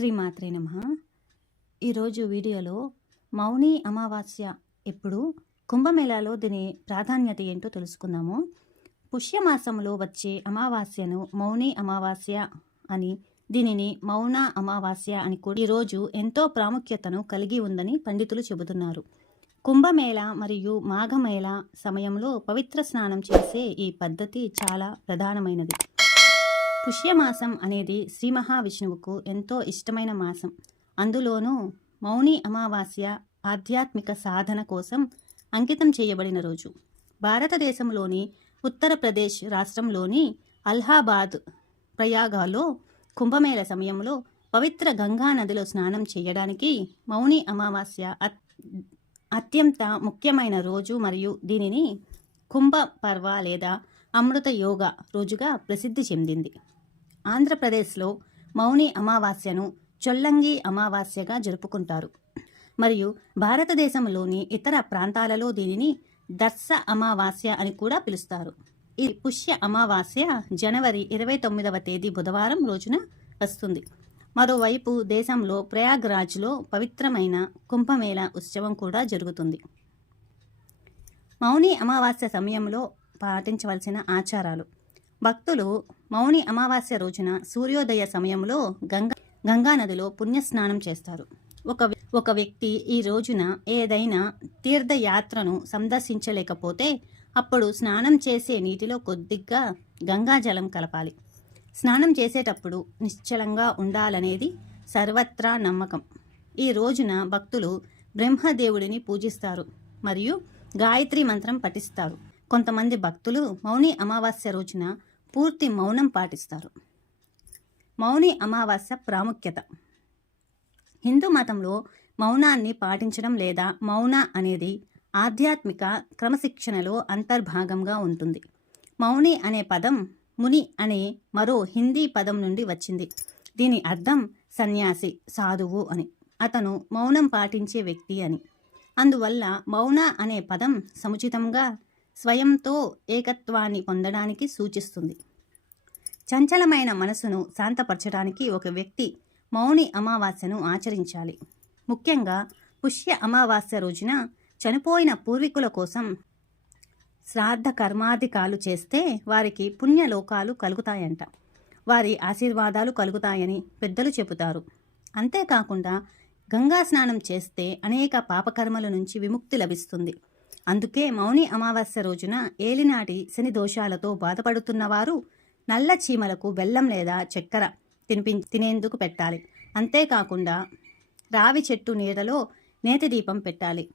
శ్రీమాత్రే నమ. ఈరోజు వీడియోలో మౌని అమావాస్య ఎప్పుడు కుంభమేళాలో దీని ప్రాధాన్యత ఏంటో తెలుసుకుందాము. పుష్యమాసంలో వచ్చే అమావాస్యను మౌని అమావాస్య అని దీనిని మౌన అమావాస్య అని కూడా ఈరోజు ఎంతో ప్రాముఖ్యతను కలిగి ఉందని పండితులు చెబుతున్నారు. కుంభమేళ మరియు మాఘమేళ సమయంలో పవిత్ర స్నానం చేసే ఈ పద్ధతి చాలా ప్రధానమైనది. పుష్యమాసం అనేది శ్రీ మహావిష్ణువుకు ఎంతో ఇష్టమైన మాసం. అందులోనూ మౌని అమావాస్య ఆధ్యాత్మిక సాధన కోసం అంకితం చేయబడిన రోజు. భారతదేశంలోని ఉత్తరప్రదేశ్ రాష్ట్రంలోని అల్హాబాద్ ప్రయాగాలో కుంభమేళ సమయంలో పవిత్ర గంగా నదిలో స్నానం చేయడానికి మౌని అమావాస్య అత్యంత ముఖ్యమైన రోజు మరియు దీనిని కుంభ పర్వ లేదా అమృత యోగ రోజుగా ప్రసిద్ధి చెందింది. ఆంధ్రప్రదేశ్లో మౌని అమావాస్యను చొల్లంగి అమావాస్యగా జరుపుకుంటారు. మరియు భారతదేశంలోని ఇతర ప్రాంతాలలో దీనిని దర్శ అమావాస్య అని కూడా పిలుస్తారు. ఈ పుష్య అమావాస్య జనవరి ఇరవై తొమ్మిదవ తేదీ బుధవారం రోజున వస్తుంది. మరోవైపు దేశంలో ప్రయాగ్రాజ్లో పవిత్రమైన కుంభమేళ ఉత్సవం కూడా జరుగుతుంది. మౌని అమావాస్య సమయంలో పాటించవలసిన ఆచారాలు. భక్తులు మౌని అమావాస్య రోజున సూర్యోదయ సమయంలో గంగా గంగా నదిలో పుణ్యస్నానం చేస్తారు. ఒక ఒక వ్యక్తి ఈ రోజున ఏదైనా తీర్థయాత్రను సందర్శించలేకపోతే అప్పుడు స్నానం చేసే నీటిలో కొద్దిగా గంగాజలం కలపాలి. స్నానం చేసేటప్పుడు నిశ్చలంగా ఉండాలనేది సర్వత్రా నమ్మకం. ఈ రోజున భక్తులు బ్రహ్మదేవుడిని పూజిస్తారు మరియు గాయత్రి మంత్రం పఠిస్తారు. కొంతమంది భక్తులు మౌని అమావాస్య రోజున పూర్తి మౌనం పాటిస్తారు. మౌని అమావాస్య ప్రాముఖ్యత. హిందూ మతంలో మౌనాన్ని పాటించడం లేదా మౌన అనేది ఆధ్యాత్మిక క్రమశిక్షణలో అంతర్భాగంగా ఉంటుంది. మౌని అనే పదం ముని అనే మరో హిందీ పదం నుండి వచ్చింది. దీని అర్థం సన్యాసి సాధువు అని. అతను మౌనం పాటించే వ్యక్తి అని. అందువల్ల మౌన అనే పదం సముచితంగా స్వయంతో ఏకత్వాన్ని పొందడానికి సూచిస్తుంది. చంచలమైన మనసును శాంతపరచడానికి ఒక వ్యక్తి మౌని అమావాస్యను ఆచరించాలి. ముఖ్యంగా పుష్య అమావాస్య రోజున చనిపోయిన పూర్వీకుల కోసం శ్రాద్ధ కర్మాధికాలు చేస్తే వారికి పుణ్యలోకాలు కలుగుతాయంట. వారి ఆశీర్వాదాలు కలుగుతాయని పెద్దలు చెబుతారు. అంతేకాకుండా గంగా స్నానం చేస్తే అనేక పాపకర్మల నుంచి విముక్తి లభిస్తుంది. అందుకే మౌని అమావాస్య రోజున ఏలినాటి శని దోషాలతో బాధపడుతున్నవారు నల్ల చీమలకు బెల్లం లేదా చక్కెర తినిపి తినేందుకు పెట్టాలి. అంతేకాకుండా రావి చెట్టు నీడలో నేతి దీపం పెట్టాలి.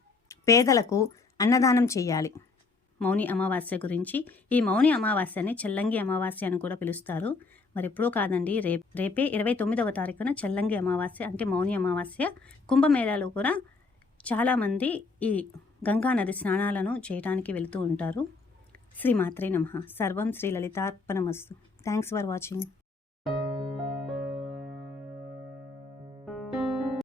పేదలకు అన్నదానం చేయాలి. మౌని అమావాస్య గురించి ఈ మౌని అమావాస్యని చెల్లంగి అమావాస్య అని కూడా పిలుస్తారు. మరి ఎప్పుడూ కాదండి రేపు రేపే ఇరవై తొమ్మిదవ తారీఖున చెల్లంగి అమావాస్య అంటే మౌని అమావాస్య కుంభమేళాలో కూడా చాలామంది ఈ గంగా నది స్నానాలను చేయడానికి వెళుతూ ఉంటారు. శ్రీమాత్రే నమ. సర్వం శ్రీ లలితార్పణమస్తు. Thanks for watching